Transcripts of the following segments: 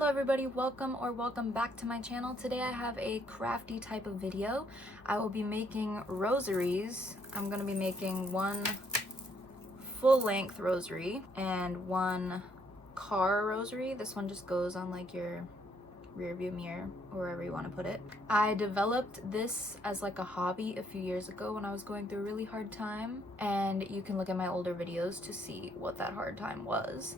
Hello everybody, welcome back to my channel. Today I have a crafty type of video. I will be making rosaries. I'm going to be making one full-length rosary and one car rosary. This one just goes on like your rear view mirror or wherever you want to put it. I developed this as like a hobby a few years ago when I was going through a really hard time, and you can look at my older videos to see what that hard time was.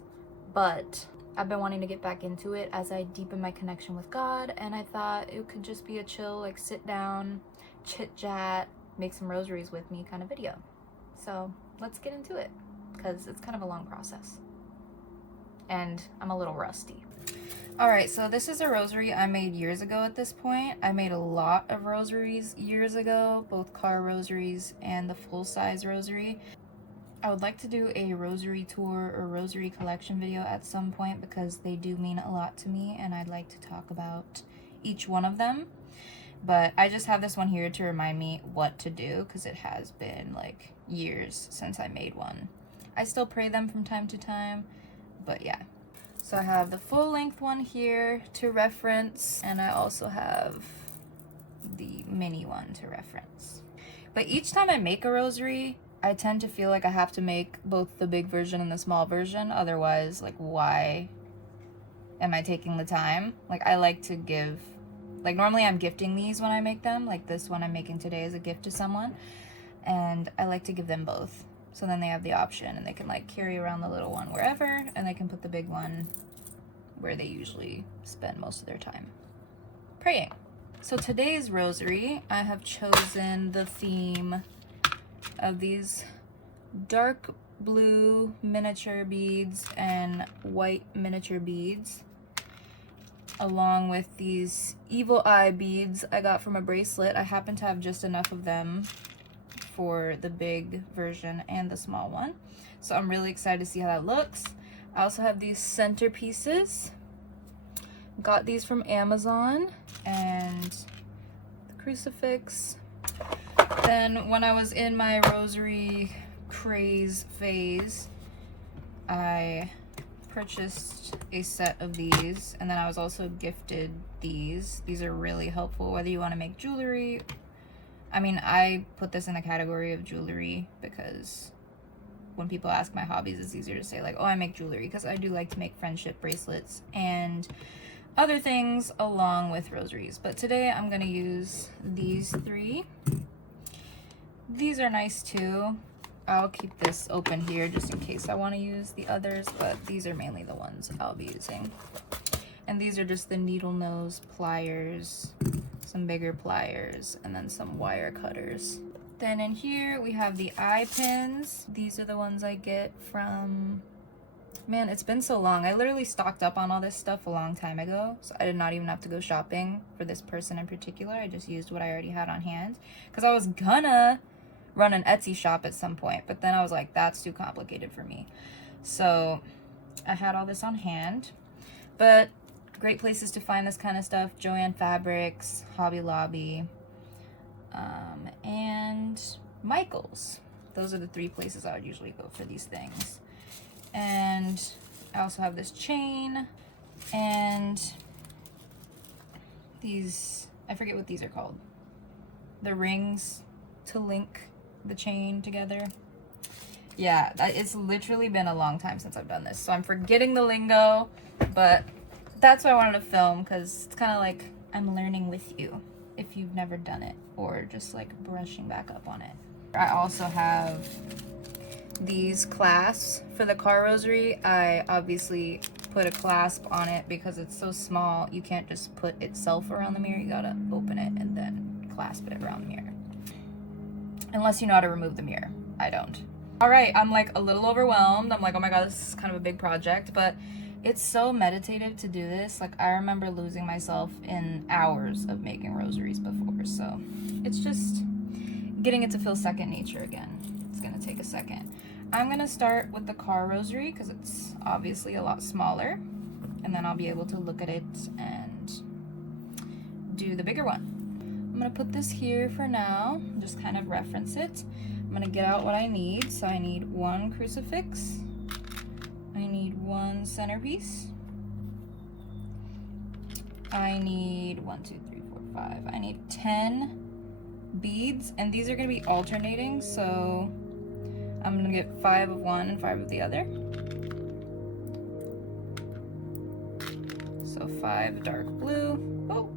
But I've been wanting to get back into it as I deepen my connection with God, and I thought it could just be a chill, like sit down, chit chat, make some rosaries with me kind of video. So let's get into it, because it's kind of a long process and I'm a little rusty. Alright, so this is a rosary I made years ago at this point. I made a lot of rosaries years ago, both car rosaries and the full-size rosary. I would like to do a rosary tour or rosary collection video at some point because they do mean a lot to me and I'd like to talk about each one of them. But I just have this one here to remind me what to do because it has been like years since I made one. I still pray them from time to time, but yeah. So I have the full-length one here to reference, and I also have the mini one to reference. But each time I make a rosary, I tend to feel like I have to make both the big version and the small version. Otherwise, like, why am I taking the time? Like, I like to give, like, normally I'm gifting these when I make them. Like, this one I'm making today is a gift to someone. And I like to give them both. So then they have the option and they can, like, carry around the little one wherever, and they can put the big one where they usually spend most of their time praying. So today's rosary, I have chosen the theme of these dark blue miniature beads and white miniature beads, along with these evil eye beads I got from a bracelet. I happen to have just enough of them for the big version and the small one, so I'm really excited to see how that looks. I also have these centerpieces. Got these from Amazon, and the crucifix. Then when I was in my rosary craze phase, I purchased a set of these, and then I was also gifted these. These are really helpful whether you want to make jewelry. I mean, I put this in the category of jewelry because when people ask my hobbies, it's easier to say like, oh, I make jewelry, because I do like to make friendship bracelets and other things along with rosaries. But today I'm going to use these three. These are nice too. I'll keep this open here just in case I want to use the others, but these are mainly the ones I'll be using. And these are just the needle nose pliers, some bigger pliers, and then some wire cutters. Then in here we have the eye pins. These are the ones I get from, man, it's been so long. I literally stocked up on all this stuff a long time ago, so I did not even have to go shopping for this person in particular. I just used what I already had on hand because I was gonna run an Etsy shop at some point, but then I was like, that's too complicated for me. So I had all this on hand. But great places to find this kind of stuff: Joann Fabrics, Hobby Lobby, and Michael's. Those are the three places I would usually go for these things. And I also have this chain and these, I forget what these are called, the rings to link the chain together. Yeah, it's literally been a long time since I've done this, so I'm forgetting the lingo, but that's why I wanted to film, because it's kind of like I'm learning with you if you've never done it, or just like brushing back up on it. I also have these clasps for the car rosary. I obviously put a clasp on it because it's so small. You can't just put itself around the mirror. You gotta open it and then clasp it around the mirror. Unless you know how to remove the mirror. I don't. Alright, I'm like a little overwhelmed. I'm like, oh my god, this is kind of a big project, but it's so meditative to do this. Like, I remember losing myself in hours of making rosaries before, so it's just getting it to feel second nature again. It's gonna take a second. I'm gonna start with the car rosary because it's obviously a lot smaller, and then I'll be able to look at it and do the bigger one. I'm gonna put this here for now, just kind of reference it. I'm gonna get out what I need. So I need one crucifix, I need one centerpiece, I need 1, 2, 3, 4, 5. I need 10 beads, and these are gonna be alternating, so I'm gonna get 5 of one and 5 of the other. So 5 dark blue. Oh.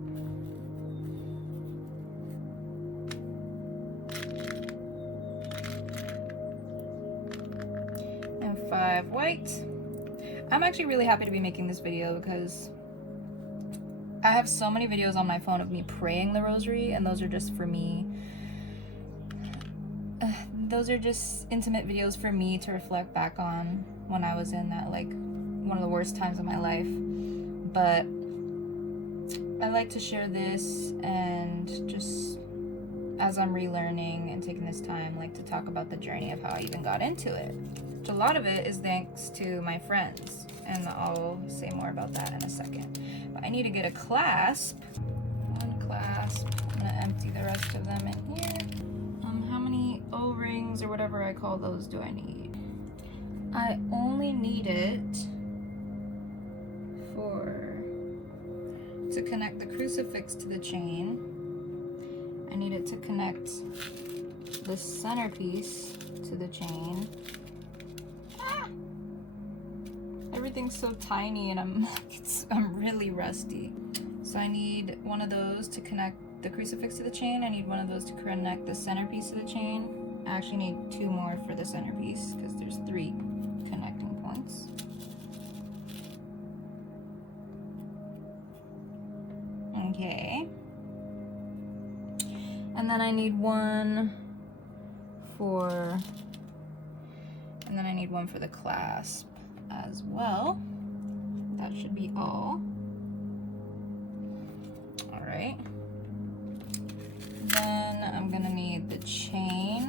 And 5 white. I'm actually really happy to be making this video because I have so many videos on my phone of me praying the rosary, and those are just for me. Those are just intimate videos for me to reflect back on when I was in that, like, one of the worst times of my life. But I like to share this, and just as I'm relearning and taking this time, like to talk about the journey of how I even got into it. Which a lot of it is thanks to my friends, and I'll say more about that in a second. But I need to get a clasp. One clasp. I'm gonna empty the rest of them in here. How many O-rings or whatever I call those do I need? I only need it to connect the crucifix to the chain. I need it to connect the centerpiece to the chain. Ah! Everything's so tiny, and I'm really rusty. So I need one of those to connect the crucifix to the chain. I need one of those to connect the centerpiece to the chain. I actually need 2 more for the centerpiece because there's 3 connecting points. Okay. And then I need one for the clasp as well. That should be all. All right. Then I'm gonna need the chain,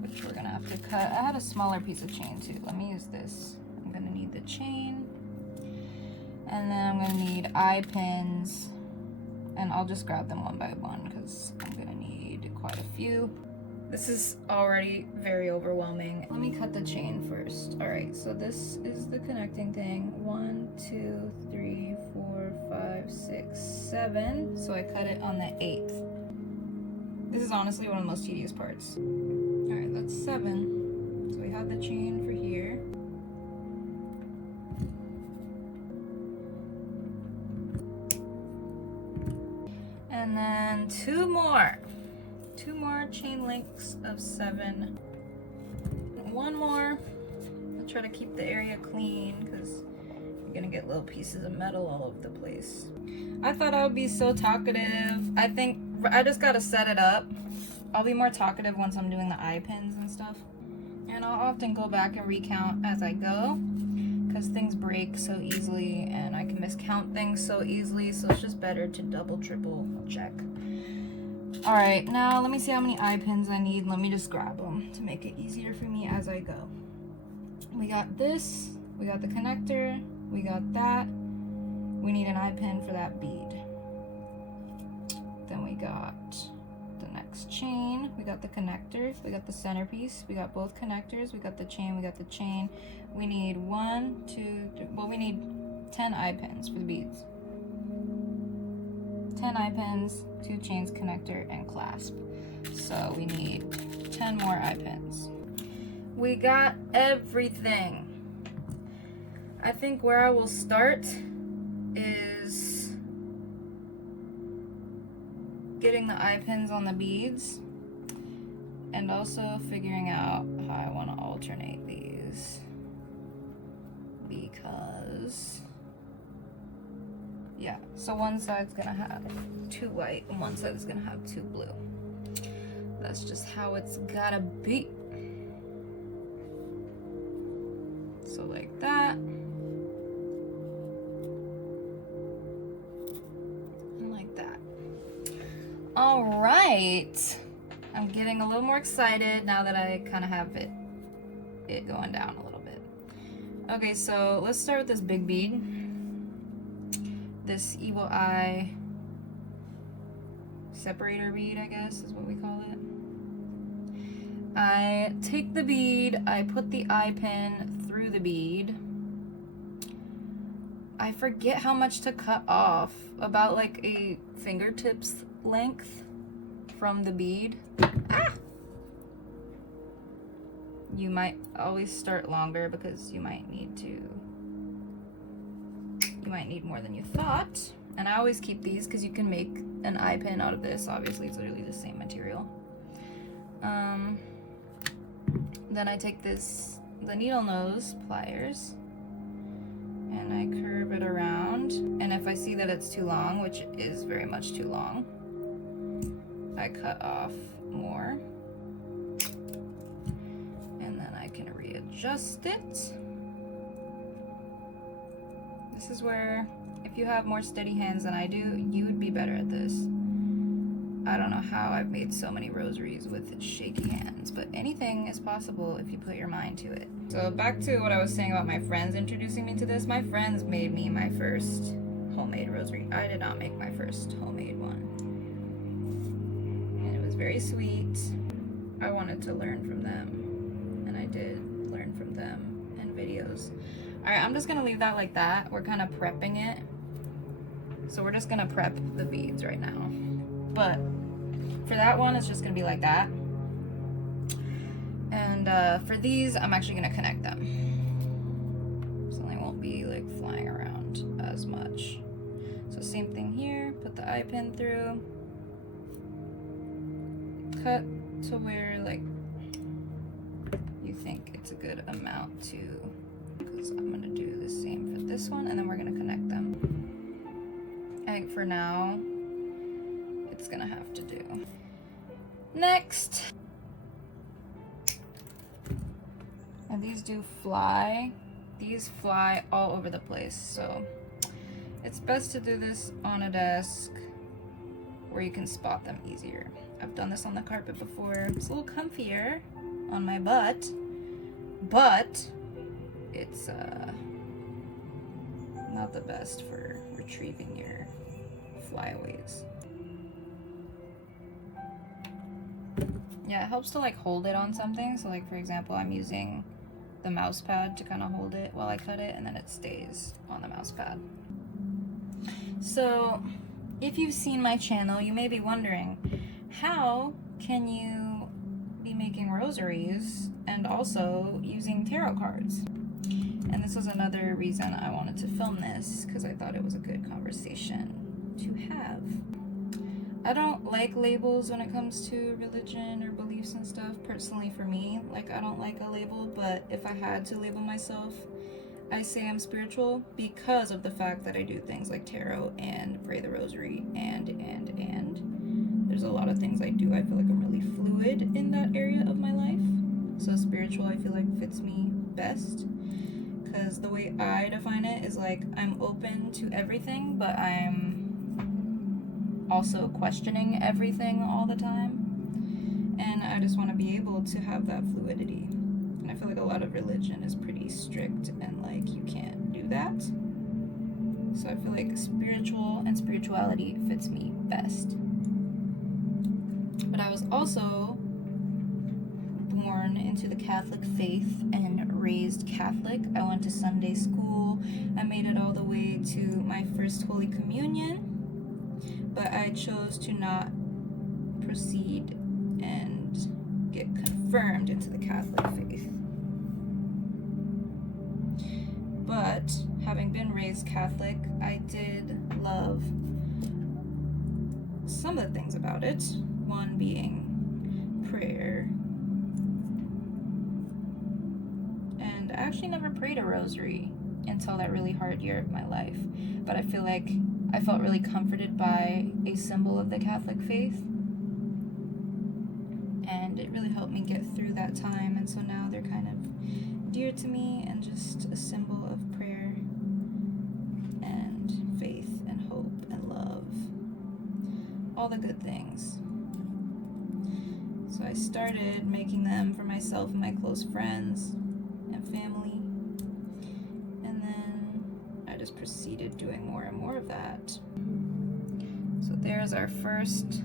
which we're gonna have to cut. I had a smaller piece of chain too. Let me use this. I'm gonna need the chain. And then I'm gonna need eye pins, and I'll just grab them one by one because I'm gonna need quite a few. This is already very overwhelming. Let me cut the chain first. All right, so this is the connecting thing. 1, 2, 3, 4, 5, 6, 7. So I cut it on the 8th. This is honestly one of the most tedious parts. All right, that's 7. So we have the chain for here. And then 2 more chain links of 7. 1 more. I'll try to keep the area clean because you're gonna get little pieces of metal all over the place. I thought I would be so talkative. I think I just gotta set it up. I'll be more talkative once I'm doing the eye pins and stuff. And I'll often go back and recount as I go because things break so easily and I can miscount things so easily, so it's just better to double, triple check. All right, now let me see how many eye pins I need. Let me just grab them to make it easier for me as I go. We got this, we got the connector, we got that. We need an eye pin for that bead. Then we got the next chain, we got the connector, we got the centerpiece, we got both connectors, we got the chain, we got the chain. We need 1, 2, 3, well, we need 10 eye pins for the beads. 10 eye pins, 2 chains, connector, and clasp. So we need 10 more eye pins. We got everything. I think where I will start is getting the eye pins on the beads and also figuring out how I want to alternate these, because yeah, so one side's gonna have 2 white and one side is gonna have 2 blue. That's just how it's gotta be. So like that. And like that. All right. I'm getting a little more excited now that I kind of have it going down a little bit. Okay, so let's start with this big bead. This evil eye separator bead, I guess is what we call it. I take the bead, I put the eye pin through the bead, I forget how much to cut off. About like a fingertips length from the bead. Ah! You might always start longer because you might need more than you thought. And I always keep these because you can make an eye pin out of this. Obviously, it's literally the same material. Then I take the needle nose pliers and I curve it around. And if I see that it's too long, which is very much too long, I cut off more. And then I can readjust it. This is where, if you have more steady hands than I do, you would be better at this. I don't know how I've made so many rosaries with shaky hands, but anything is possible if you put your mind to it. So back to what I was saying about my friends introducing me to this. My friends made me my first homemade rosary. I did not make my first homemade one. And it was very sweet. I wanted to learn from them, and I did learn from them in videos. All right, I'm just gonna leave that like that. We're kind of prepping it. So we're just gonna prep the beads right now. But for that one, it's just gonna be like that. And for these, I'm actually gonna connect them. So they won't be like flying around as much. So same thing here, put the eye pin through. Cut to where like you think it's a good amount to, because I'm gonna do the same for this one, and then we're gonna connect them. I think for now, it's gonna have to do. Next. And these do fly. These fly all over the place, so it's best to do this on a desk where you can spot them easier. I've done this on the carpet before. It's a little comfier on my butt, but it's not the best for retrieving your flyaways. Yeah, it helps to like hold it on something. So like for example, I'm using the mouse pad to kind of hold it while I cut it, and then it stays on the mouse pad. So if you've seen my channel, you may be wondering, how can you be making rosaries and also using tarot cards? And this was another reason I wanted to film this, because I thought it was a good conversation to have. I don't like labels when it comes to religion or beliefs and stuff. Personally, for me, like, I don't like a label, but if I had to label myself, I say I'm spiritual because of the fact that I do things like tarot and pray the rosary and there's a lot of things I do. I feel like I'm really fluid in that area of my life. So spiritual, I feel like, fits me best, because the way I define it is like I'm open to everything, but I'm also questioning everything all the time, and I just want to be able to have that fluidity. And I feel like a lot of religion is pretty strict and like you can't do that. So I feel like spiritual and spirituality fits me best. But I was also born into the Catholic faith and raised Catholic. I went to Sunday school. I made it all the way to my first Holy Communion, but I chose to not proceed and get confirmed into the Catholic faith. But having been raised Catholic, I did love some of the things about it. One being prayer. And I actually never prayed a rosary until that really hard year of my life. But I feel like I felt really comforted by a symbol of the Catholic faith. And it really helped me get through that time. And so now they're kind of dear to me and just a symbol of prayer and faith and hope and love. All the good things. So I started making them for myself and my close friends and family. And then I just proceeded doing more and more of that. So there's our first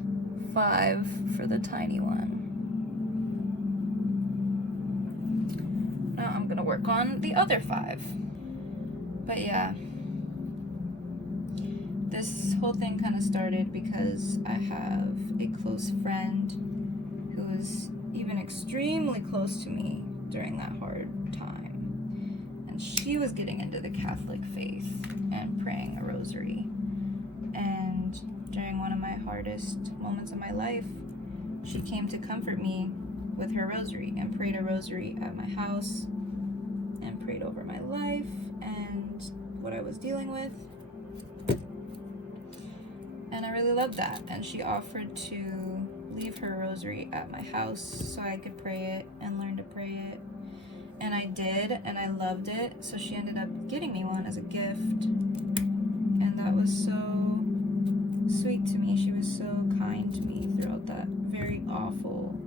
5 for the tiny one. Now I'm gonna work on the other 5. But yeah, whole thing kind of started because I have a close friend who was even extremely close to me during that hard time. And she was getting into the Catholic faith and praying a rosary. And during one of my hardest moments of my life, she came to comfort me with her rosary and prayed a rosary at my house and prayed over my life and what I was dealing with. And I really loved that. And she offered to leave her rosary at my house so I could pray it and learn to pray it. And I did, and I loved it. So she ended up getting me one as a gift. And that was so sweet to me. She was so kind to me throughout that very awful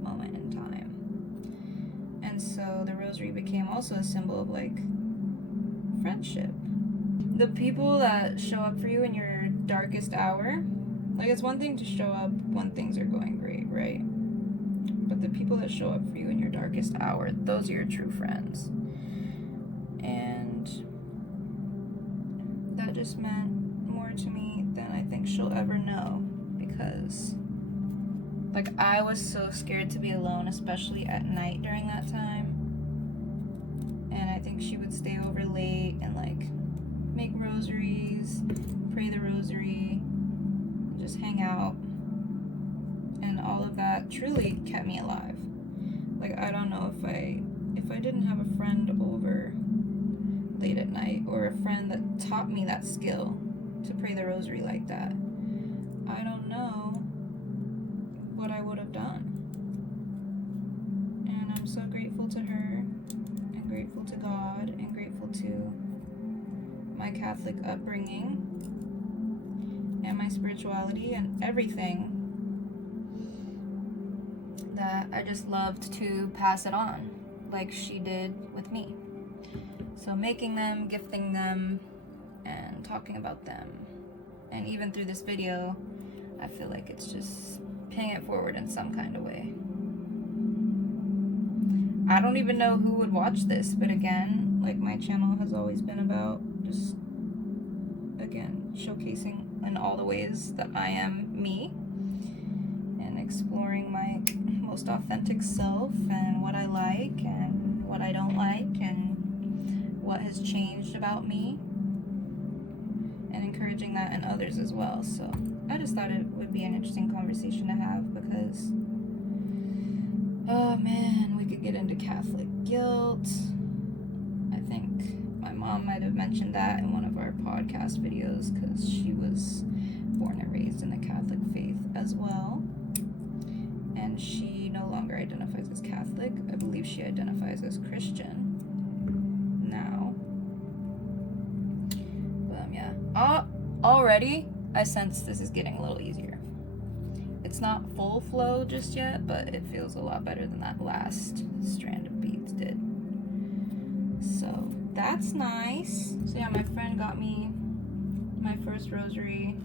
moment in time. And so the rosary became also a symbol of like friendship. The people that show up for you in your darkest hour, like it's one thing to show up when things are going great, right? But the people that show up for you in your darkest hour, those are your true friends. And that just meant more to me than I think she'll ever know, because like I was so scared to be alone, especially at night during that time. And I think she would stay over late and like make rosaries, pray the rosary, just hang out. And all of that truly kept me alive. Like I don't know if I didn't have a friend over late at night, or a friend that taught me that skill to pray the rosary like that, I don't know what I would have done. And I'm so grateful to her, and grateful to God, and grateful to my Catholic upbringing and my spirituality and everything, that I just loved to pass it on like she did with me. So making them, gifting them, and talking about them. And even through this video, I feel like it's just paying it forward in some kind of way. I don't even know who would watch this, but again, like my channel has always been about just, again, showcasing in all the ways that I am me, and exploring my most authentic self, and what I like and what I don't like, and what has changed about me, and encouraging that in others as well. So I just thought it would be an interesting conversation to have, because oh man, we could get into Catholic guilt. I think my mom might have mentioned that in one of our podcast videos, because she was born and raised in the Catholic faith as well. And she no longer identifies as Catholic. I believe she identifies as Christian now. But yeah. Already, I sense this is getting a little easier. It's not full flow just yet, but it feels a lot better than that last strand of beads did. So that's nice. So yeah, my friend got me my first rosary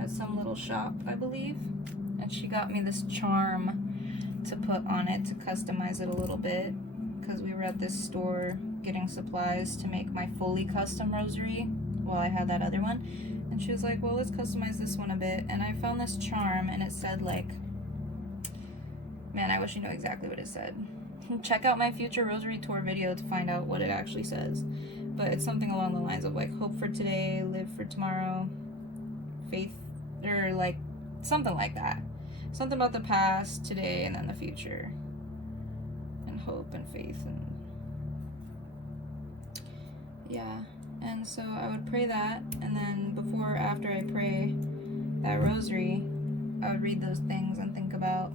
at some little shop, I believe. And she got me this charm to put on it to customize it a little bit, because we were at this store getting supplies to make my fully custom rosary while I had that other one. And she was like, well, let's customize this one a bit. And I found this charm, and it said like, man, I wish you knew exactly what it said. Check out my future rosary tour video to find out what it actually says. But it's something along the lines of like, hope for today, live for tomorrow, faith, or like something like that. Something about the past, today, and then the future, and hope and faith. And yeah. And so I would pray that, and then before or after I pray that rosary, I would read those things and think about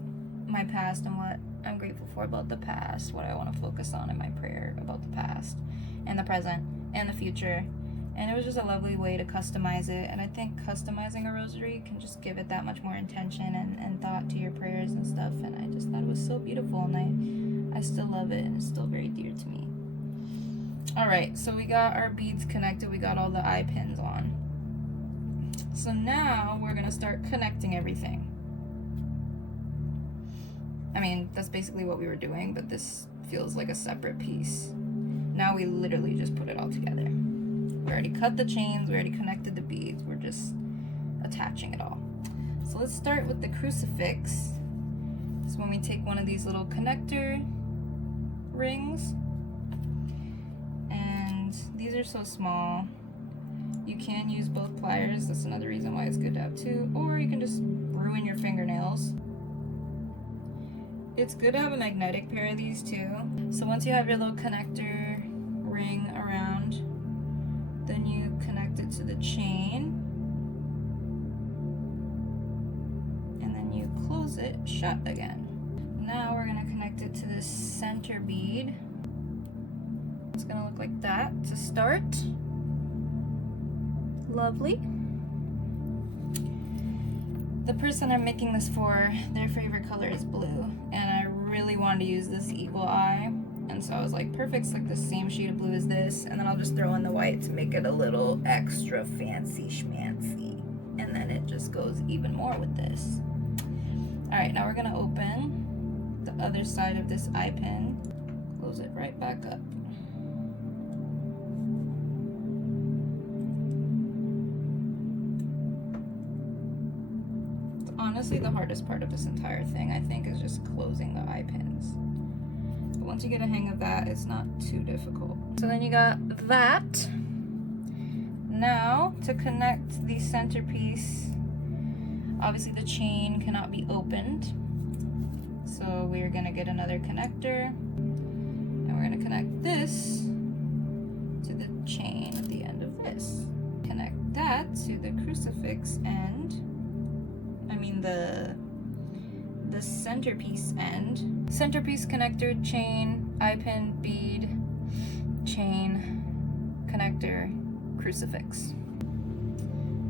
my past and what I'm grateful for about the past, what I want to focus on in my prayer about the past and the present and the future. And it was just a lovely way to customize it. And I think customizing a rosary can just give it that much more intention and thought to your prayers and stuff. And I just thought it was so beautiful, and I still love it, and it's still very dear to me. Alright, so we got our beads connected, we got all the eye pins on. So now we're gonna start connecting everything. I mean, that's basically what we were doing, but this feels like a separate piece. Now we literally just put it all together. We already cut the chains, we already connected the beads, we're just attaching it all. So let's start with the crucifix. So when we take one of these little connector rings, and these are so small, you can use both pliers. That's another reason why it's good to have two, or you can just ruin your fingernails. It's good to have a magnetic pair of these too. So once you have your little connector ring around, then you connect it to the chain, and then you close it shut again. Now we're gonna connect it to this center bead. It's gonna look like that to start. Lovely. The person I'm making this for, their favorite color is blue, and I really wanted to use this eagle eye, and so I was like, perfect, it's like the same shade of blue as this, and then I'll just throw in the white to make it a little extra fancy schmancy, and then it just goes even more with this. Alright, now we're gonna open the other side of this eye pin, close it right back up. Honestly, the hardest part of this entire thing, I think, is just closing the eye pins. But once you get a hang of that, it's not too difficult. So then you got that. Now, to connect the centerpiece, obviously the chain cannot be opened. So we're gonna get another connector, and we're gonna connect this to the chain at the end of this. Connect that to the crucifix end. I mean the centerpiece end. Centerpiece, connector, chain, eye pin, bead, chain, connector, crucifix.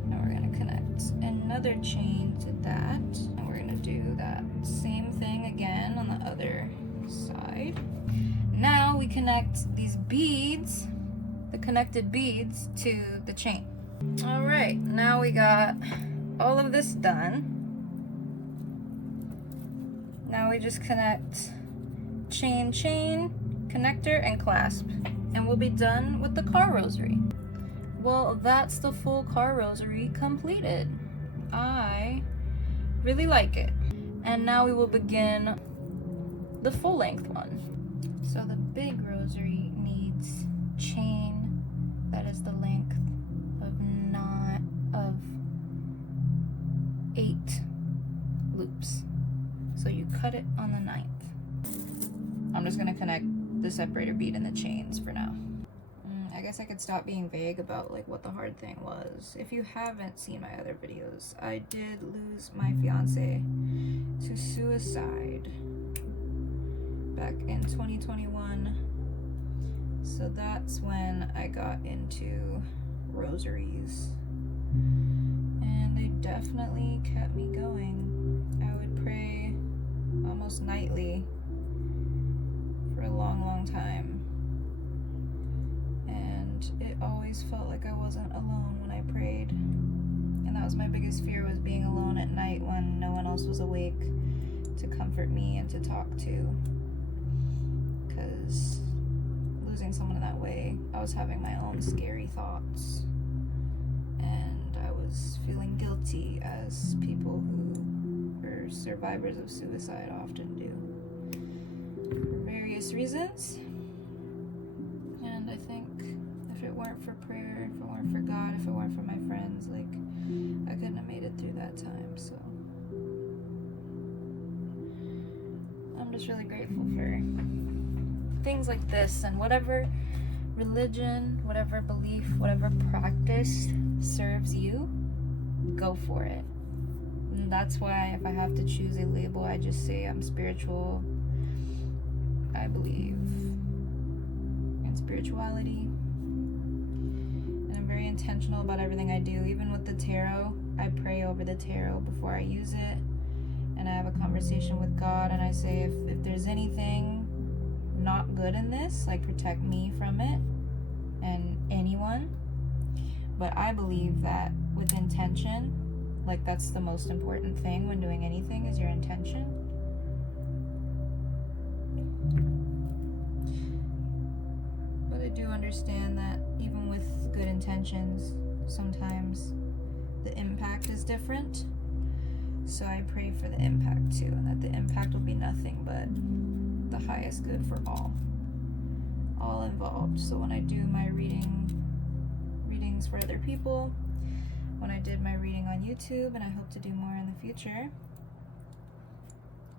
Now we're gonna connect another chain to that, and we're gonna do that same thing again on the other side. Now we connect these beads, the connected beads, to the chain. All right, now we got all of this done. Now we just connect chain, chain, connector, and clasp, and we'll be done with the car rosary. Well, that's the full car rosary completed. I really like it. And now we will begin the full length one. So the big rosary needs chain that is the length of 8 loops. So you cut it on the 9th. I'm just gonna connect the separator bead and the chains for now. I guess I could stop being vague about like what the hard thing was. If you haven't seen my other videos, I did lose my fiance to suicide back in 2021. So that's when I got into rosaries. And they definitely kept me going. I would pray almost nightly for a long, long time. And it always felt like I wasn't alone when I prayed. And that was my biggest fear, was being alone at night when no one else was awake to comfort me and to talk to. Because losing someone in that way, I was having my own scary thoughts. And I was feeling guilty, as people who are survivors of suicide often do, for various reasons. And I think if it weren't for prayer, if it weren't for God, if it weren't for my friends, like, I couldn't have made it through that time. So I'm just really grateful for things like this, and whatever religion, whatever belief, whatever practice serves you, go for it. And that's why if I have to choose a label, I just say I'm spiritual. I believe in spirituality, and I'm very intentional about everything I do. Even with the tarot, I pray over the tarot before I use it, and I have a conversation with God, and I say, if there's anything not good in this, like, protect me from it and anyone. But I believe that with intention, like, that's the most important thing when doing anything, is your intention. But I do understand that even with good intentions, sometimes the impact is different. So I pray for the impact too, and that the impact will be nothing but the highest good for all involved. So when I do my readings for other people, when I did my reading on YouTube, and I hope to do more in the future,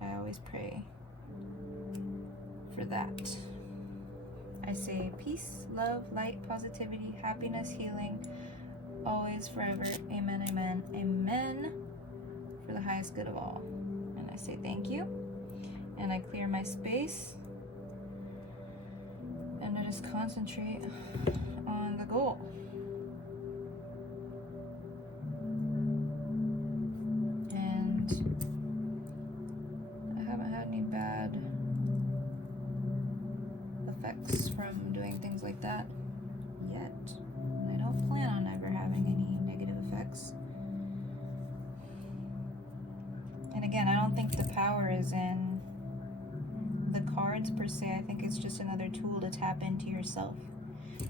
I always pray for that. I say peace, love, light, positivity, happiness, healing, always, forever. Amen, amen, amen, for the highest good of all. And I say thank you, and I clear my space, and I just concentrate on the goal. And I haven't had any bad effects from doing things like that yet. And I don't plan on ever having any negative effects. And again, I don't think the power is in the cards per se. I think it's just another tool to tap into yourself.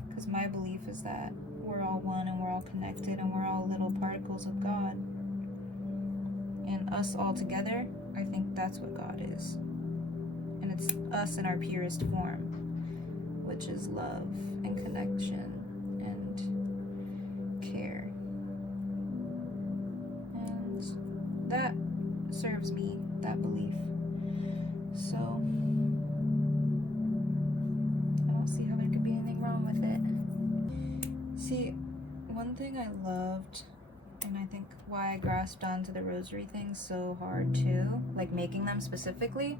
Because my belief is that we're all one, and we're all connected, and we're all little particles of God. And us all together, I think that's what God is. And it's us in our purest form, which is love and connection and care. And that serves me, that belief. So I don't see how there could be anything wrong with it. See, one thing I loved, and I think why I grasped onto the rosary thing so hard too, like making them specifically,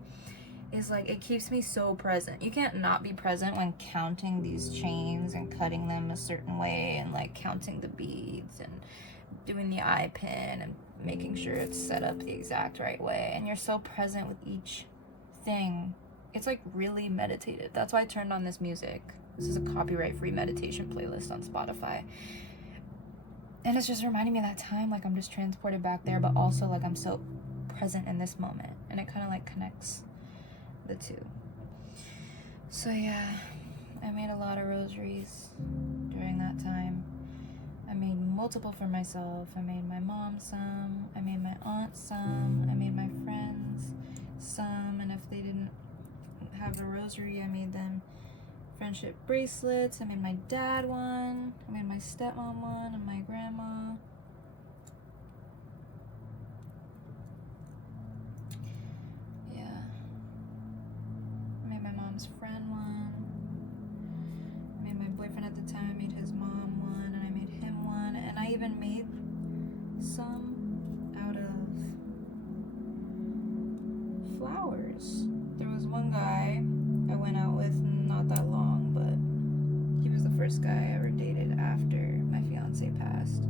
is like it keeps me so present. You can't not be present when counting these chains and cutting them a certain way, and like counting the beads and doing the eye pin and making sure it's set up the exact right way. And you're so present with each thing. It's like really meditative. That's why I turned on this music. This is a copyright-free meditation playlist on Spotify. And it's just reminding me of that time, like I'm just transported back there, but also like I'm so present in this moment. And it kind of like connects the two. So yeah, I made a lot of rosaries during that time. I made multiple for myself. I made my mom some, I made my aunt some, I made my friends some, and if they didn't have a rosary, I made them friendship bracelets. I made my dad one, I made my stepmom one, and my grandma. Yeah. I made my mom's friend one. I made my boyfriend at the time, I made his mom one, and I made him one, and I even made some out of flowers. There was one guy I went out with not that long, but he was the first guy I ever dated after my fiance passed.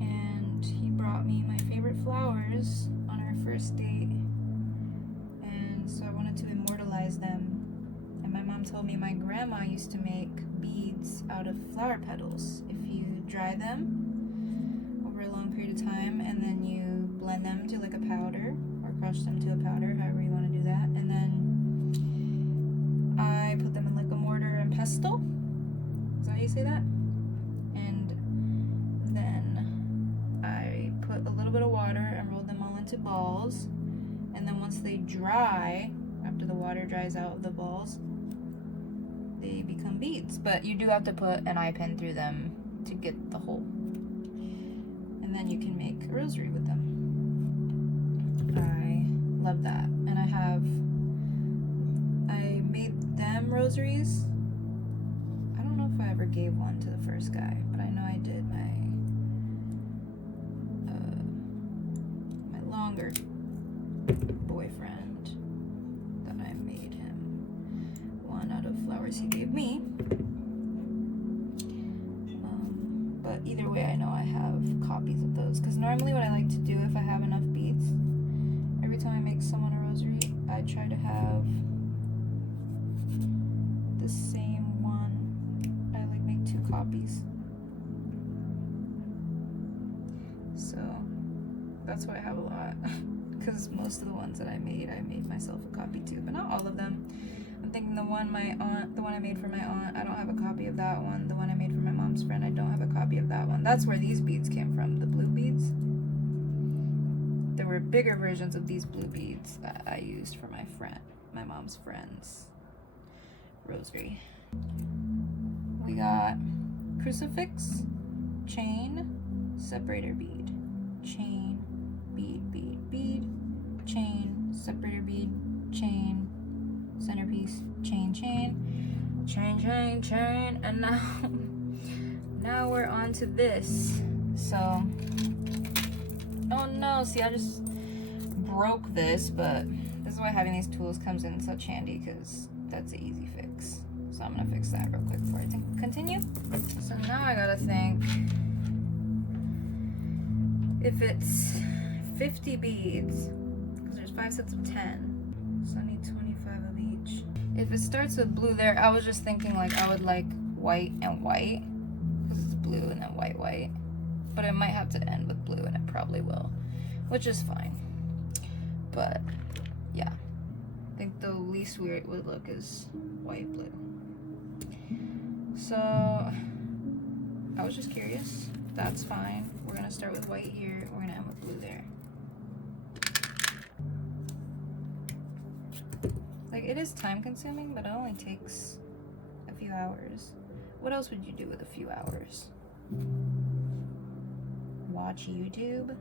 And he brought me my favorite flowers on our first date. And so I wanted to immortalize them. And my mom told me my grandma used to make beads out of flower petals. If you dry them over a long period of time, and then you blend them to like a powder, or crush them to a powder, however you want to do that, and then I put them in like a mortar and pestle. Is that how you say that? And then I put a little bit of water and rolled them all into balls. And then once they dry, after the water dries out of the balls, they become beads. But you do have to put an eye pin through them to get the hole. And then you can make a rosary with them. I love that. And I made them rosaries. I don't know if I ever gave one to the first guy, but I know I did my longer boyfriend, that I made him one out of flowers he gave me. But either way, I know I have copies of those, because normally what I like to do if I have enough beads, every time I make someone a rosary, I try to have the same one. I like make 2 copies. So that's why I have a lot, because most of the ones that I made myself a copy too, but not all of them. I'm thinking the one I made for my aunt, I don't have a copy of that one. The one I made for my mom's friend, I don't have a copy of that one. That's where these beads came from, the blue beads. there were bigger versions of these blue beads that I used for my mom's friend's rosary. We got crucifix, chain, separator bead, chain, bead, bead, bead, chain, separator bead, chain, centerpiece, chain, chain, chain, chain, chain, and now we're on to this. So, oh no, see, I just broke this, but this is why having these tools comes in such handy, because that's an easy fix. So I'm gonna fix that real quick before I continue. So now I gotta think, if it's 50 beads, because there's 5 sets of 10, so I need 25 of each. If it starts with blue there, I was just thinking like I would like white and white, because it's blue and then white, white. But it might have to end with blue, and it probably will, which is fine. But yeah, I think the least weird it would look is white, blue. So I was just curious. That's fine. We're gonna start with white here. We're gonna end with blue there. Like, it is time consuming, but it only takes a few hours. What else would you do with a few hours? Watch YouTube?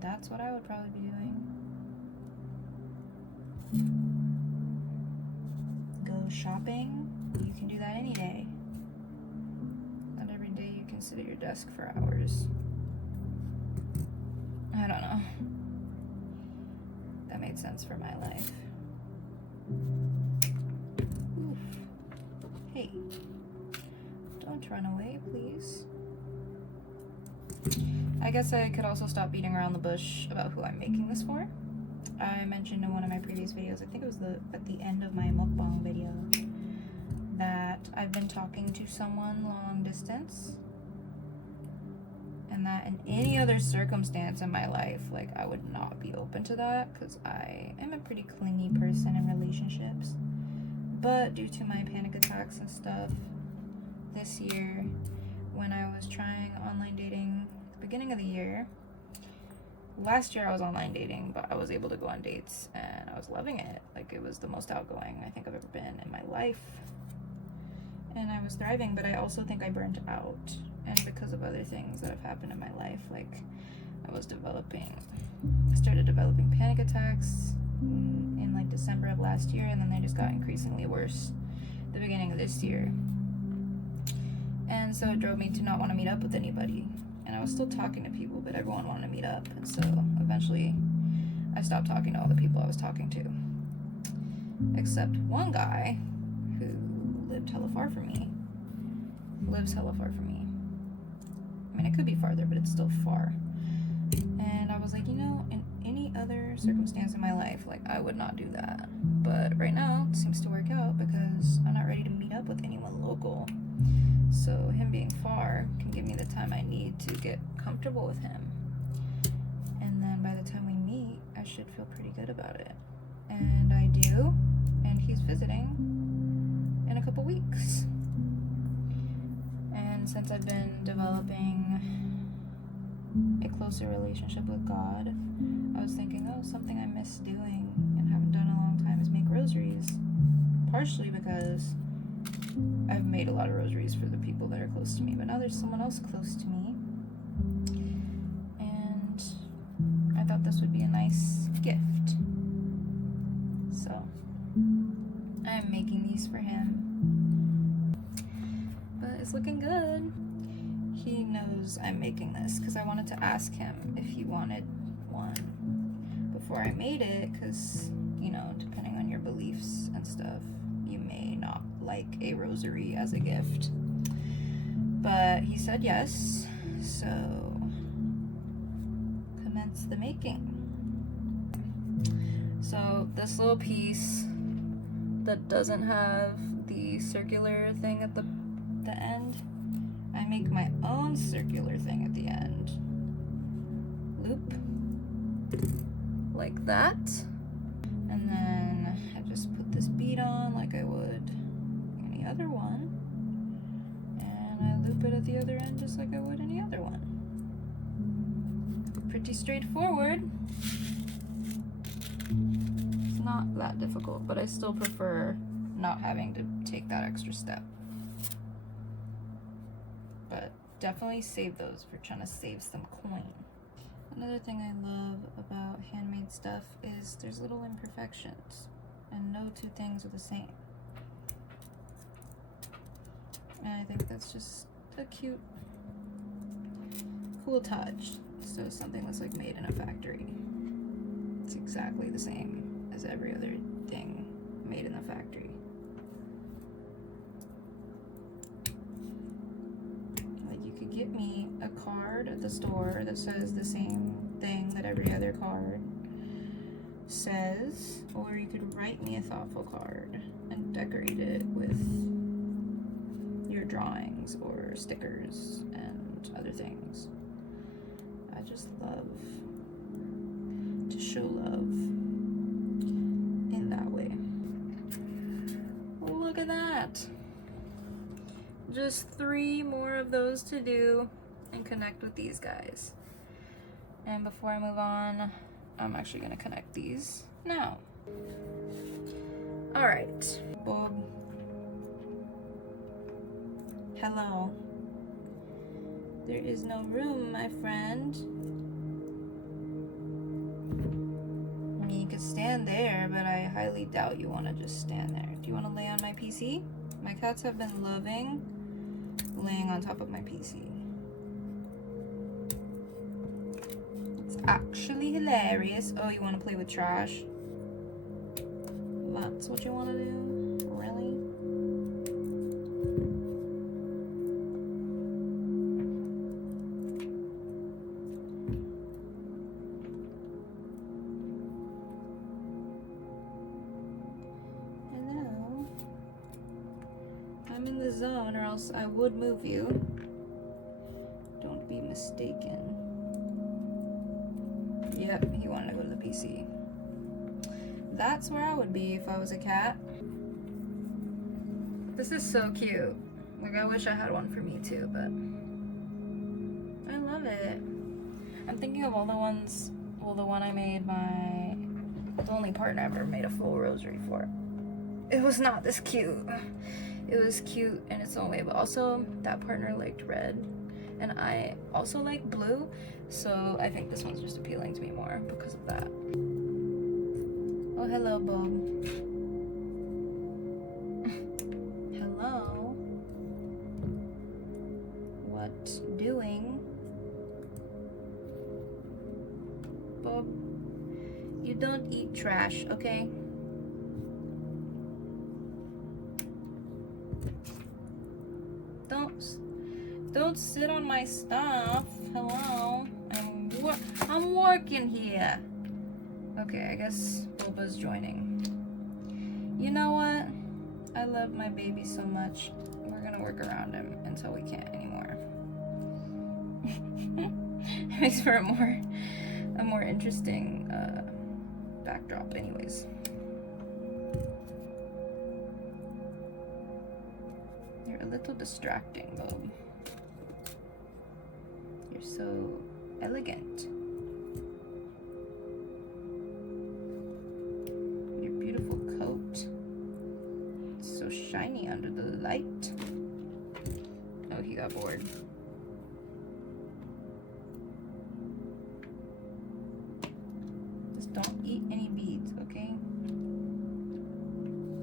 That's what I would probably be doing. Go shopping? You can do that any day. Not every day you can sit at your desk for hours. I don't know. That made sense for my life. Oof. Hey, don't run away, please. I guess I could also stop beating around the bush about who I'm making this for. I mentioned in one of my previous videos, I think it was at the end of my mukbang video, that I've been talking to someone long distance, and that in any other circumstance in my life, like, I would not be open to that, because I am a pretty clingy person in relationships. But due to my panic attacks and stuff this year, when I was trying online dating at the beginning of the year, last year I was online dating, but I was able to go on dates and I was loving it. Like, it was the most outgoing I think I've ever been in my life, and I was thriving. But I also think I burned out, and because of other things that have happened in my life, like, I started developing panic attacks in like December of last year, and then they just got increasingly worse at the beginning of this year. And so it drove me to not want to meet up with anybody. And I was still talking to people, but everyone wanted to meet up. And so eventually I stopped talking to all the people I was talking to. Except one guy who lives hella far from me. I mean, it could be farther, but it's still far. And I was like, you know, in any other circumstance in my life, like, I would not do that. But right now it seems to work out, because I'm not ready to meet up with anyone local. So him being far can give me the time I need to get comfortable with him. And then by the time we meet, I should feel pretty good about it. And I do. And he's visiting in a couple weeks. And since I've been developing a closer relationship with God, I was thinking, oh, something I miss doing and haven't done in a long time is make rosaries. Partially because I've made a lot of rosaries for the people that are close to me, but now there's someone else close to me, and I thought this would be a nice gift. So I'm making these for him, but it's looking good. He knows I'm making this because I wanted to ask him if he wanted one before I made it, because, you know, depending on your beliefs and stuff, you may not like a rosary as a gift. But he said yes, so commence the making. So this little piece that doesn't have the circular thing at the end, I make my own circular thing at the end. Loop like that, and then I just put this bead on like I would any other one, and I loop it at the other end just like I would any other one. pretty straightforward. It's not that difficult, but I still prefer not having to take that extra step. But definitely save those if you're trying to save some coin. Another thing I love about handmade stuff is there's little imperfections, and no two things are the same. And I think that's just a cute, cool touch. So something that's like made in a factory. It's exactly the same as every other thing made in the factory. Like you could get me a card at the store that says the same thing that every other card says, or you could write me a thoughtful card and decorate it with your drawings or stickers and other things. I just love to show love in that way. Look at that. Just 3 more of those to do and connect with these guys. And before I move on, I'm actually gonna connect these now. All right, Bob. Hello. There is no room, my friend. I mean, you could stand there, but I highly doubt you want to just stand there. Do you want to lay on my PC? My cats have been loving laying on top of my PC. It's actually hilarious. Oh, you want to play with trash? That's what you want to do? Really? Hello? I'm in the zone, or else I would move you. Don't be mistaken. Yep, you want to go to the PC. That's where I would be if I was a cat. This is so cute. Like, I wish I had one for me too, but I love it. I'm thinking of all the ones, well, the one I made the only partner I've ever made a full rosary for. It was not this cute. It was cute in its own way, but also that partner liked red, and I also like blue, so I think this one's just appealing to me more because of that. Oh, hello, Bob. Hello. What doing? Bob, you don't eat trash, okay? Don't sit on my stuff. Hello. I'm working here. Okay, I guess Boba's joining. You know what? I love my baby so much. We're gonna work around him until we can't anymore. It makes for a more interesting backdrop anyways. You're a little distracting, Bob. You're so elegant. Your beautiful coat. It's so shiny under the light. Oh, he got bored. Just don't eat any beads, okay?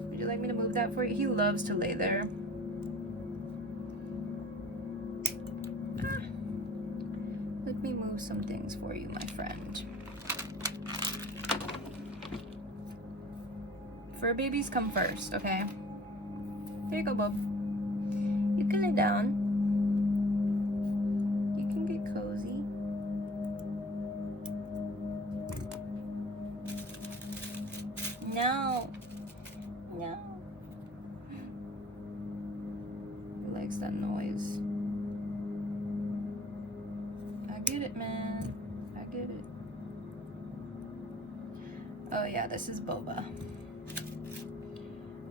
Would you like me to move that for you? He loves to lay there. Let me move some things for you, my friend. Fur babies come first, okay? There you go, Bob. You can lay down. You can get cozy. No. No. He likes that noise. I get it, man. I get it. Oh yeah, this is Boba.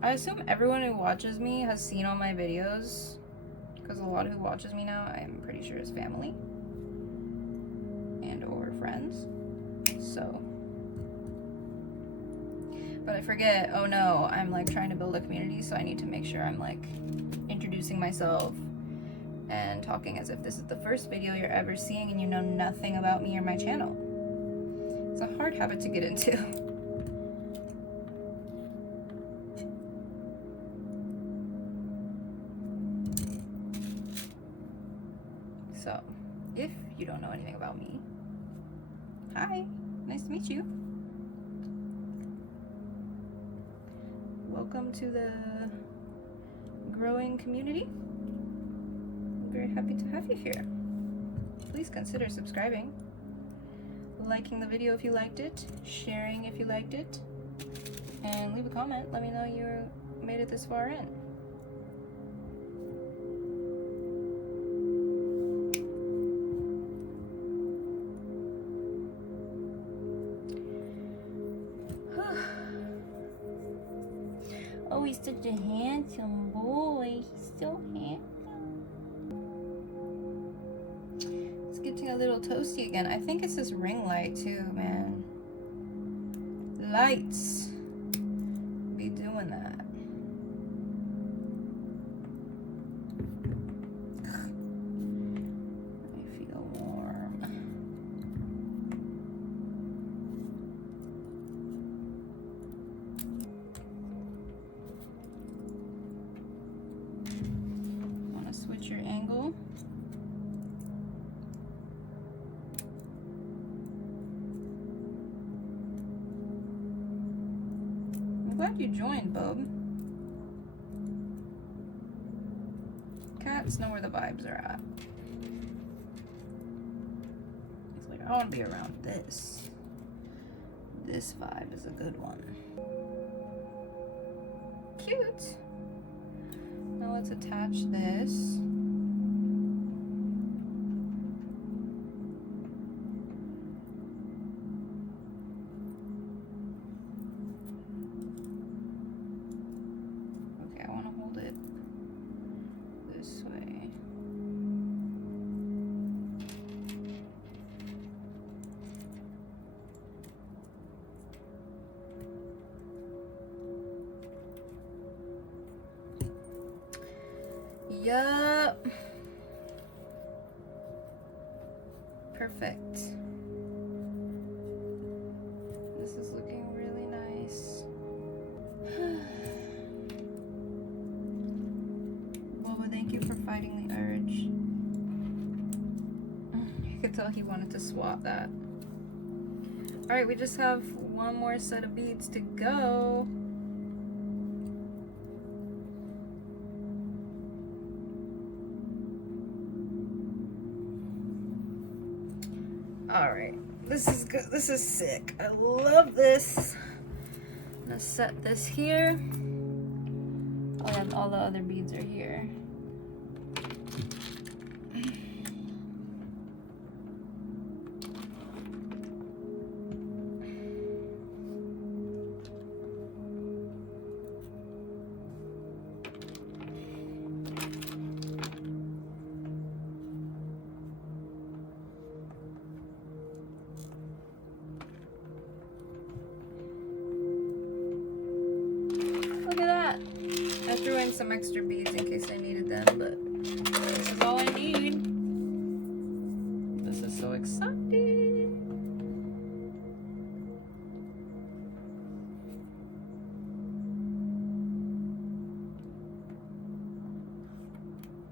I assume everyone who watches me has seen all my videos, because a lot who watches me now, I'm pretty sure is family and or friends. So, but I forget, oh no, I'm like trying to build a community, so I need to make sure I'm like introducing myself and talking as if this is the first video you're ever seeing and you know nothing about me or my channel. It's a hard habit to get into. So, if you don't know anything about me, hi, nice to meet you. Welcome to the growing community. I'm very happy to have you here. Please consider subscribing, liking the video if you liked it, sharing if you liked it, and leave a comment. Let me know you made it this far in. Oh, he's such a handsome boy. He's so handsome. It's getting a little toasty again. I think it's this ring light too, man. Lights be doing that. I feel warm. Want to switch your angle? Glad you joined, bub. Cats know where the vibes are at. It's like, I want to be around this. This vibe is a good one. Cute. Now let's attach this. This way. Yup. Perfect. This is looking really nice. Thank you for fighting the urge. You could tell he wanted to swap that. Alright, we just have one more set of beads to go. Alright, this is good. This is sick. I love this. I'm gonna set this here. Oh, and all the other beads are here. I threw in some extra beads in case I needed them, but this is all I need. This is so exciting.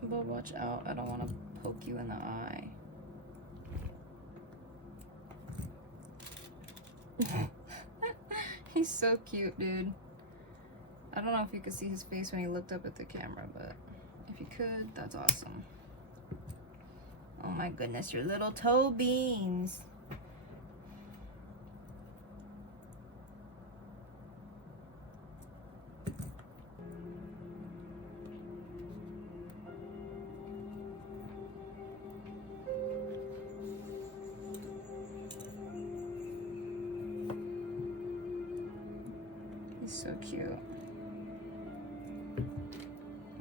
But watch out, I don't want to poke you in the eye. He's so cute, dude. I don't know if you could see his face when he looked up at the camera, but if you could, that's awesome. Oh my goodness, your little toe beans. He's so cute.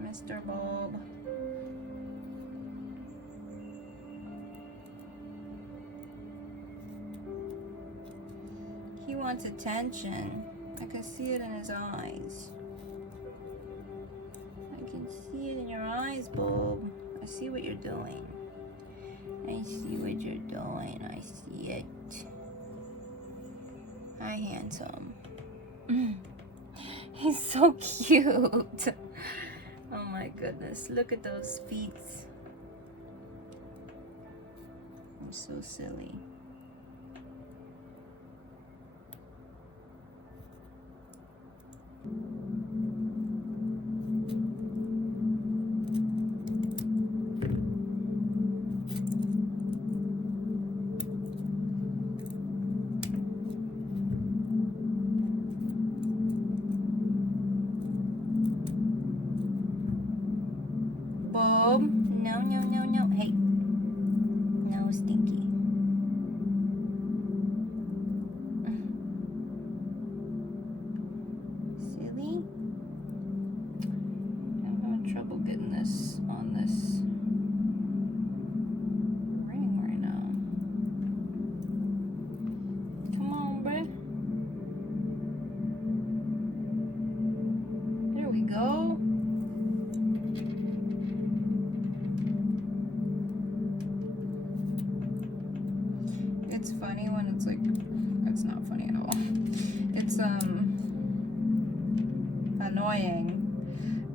Mr. Bob. wants attention. I can see it in his eyes. I can see it in your eyes, Bulb. I see what you're doing. I see what you're doing. I see it. Hi, handsome. He's so cute. Oh my goodness. Look at those feet. I'm so silly. Bob, no, no, no, no. Hey, no, Stinky. Silly. I'm having trouble getting this on this ring right now. Come on, bruh. There we go. It's funny when it's like, it's not funny at all. It's annoying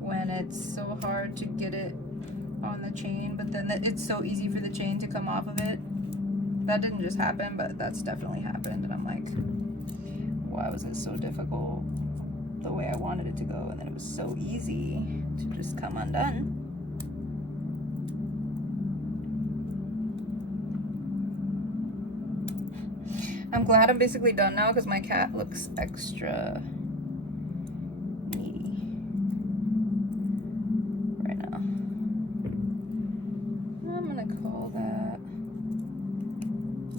when it's so hard to get it on the chain, but then it's so easy for the chain to come off of it. That didn't just happen, but that's definitely happened, and I'm like, why was it so difficult the way I wanted it to go, and then it was so easy to just come undone. I'm glad I'm basically done now because my cat looks extra needy right now. I'm gonna call that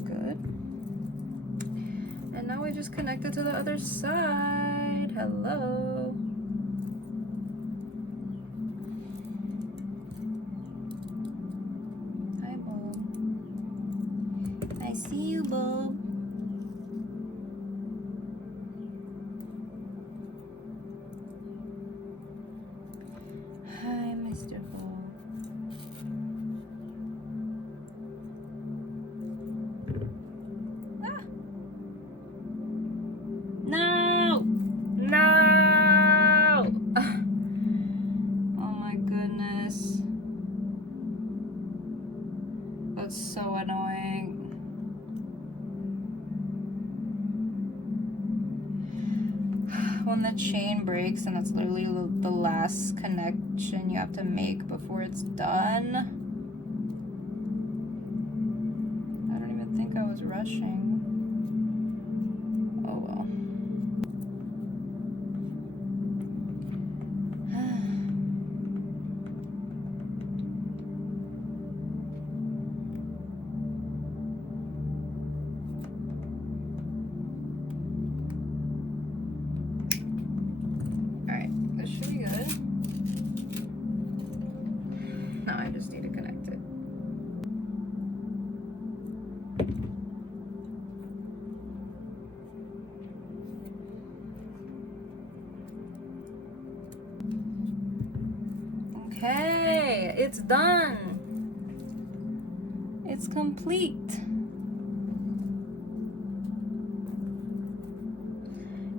good. And now we just connect it to the other side. Hello. Hi, Bulb. I see you, Bulb. Hi, Mr. Bulb. Ah! No! No! Oh my goodness. That's so annoying. When the chain breaks and that's literally the last connection you have to make before it's done. I don't even think I was rushing. Oh well. This should be good. Now I just need to connect it. Okay, it's done. It's complete.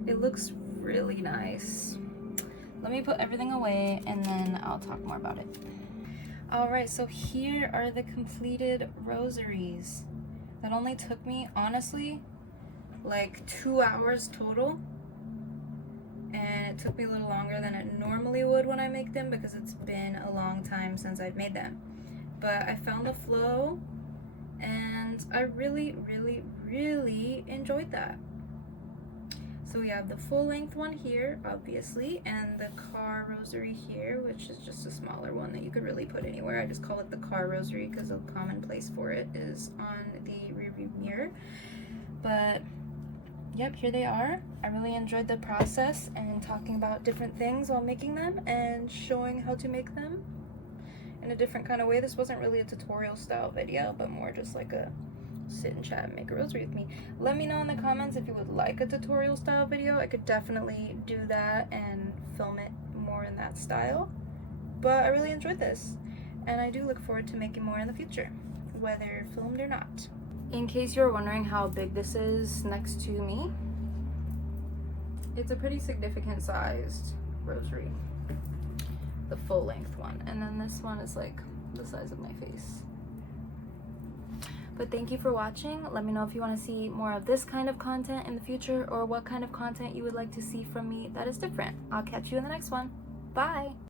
It looks really nice. Let me put everything away and then I'll talk more about it. All right, so here are the completed rosaries. That only took me, honestly, like 2 hours total. And it took me a little longer than it normally would when I make them because it's been a long time since I've made them. But I found the flow and I really, really, really enjoyed that. So we have the full length one here, obviously, and the car rosary here, which is just a smaller one that you could really put anywhere. I just call it the car rosary because a common place for it is on the rearview mirror. But yep, here they are. I really enjoyed the process and talking about different things while making them and showing how to make them in a different kind of way. This wasn't really a tutorial style video, but more just like a sit and chat and make a rosary with me. Let me know in the comments if you would like a tutorial style video. I could definitely do that and film it more in that style. But I really enjoyed this, and I do look forward to making more in the future, whether filmed or not. In case you're wondering how big this is next to me, it's a pretty significant sized rosary, the full length one, and then this one is like the size of my face. But thank you for watching. Let me know if you want to see more of this kind of content in the future, or what kind of content you would like to see from me that is different. I'll catch you in the next one. Bye!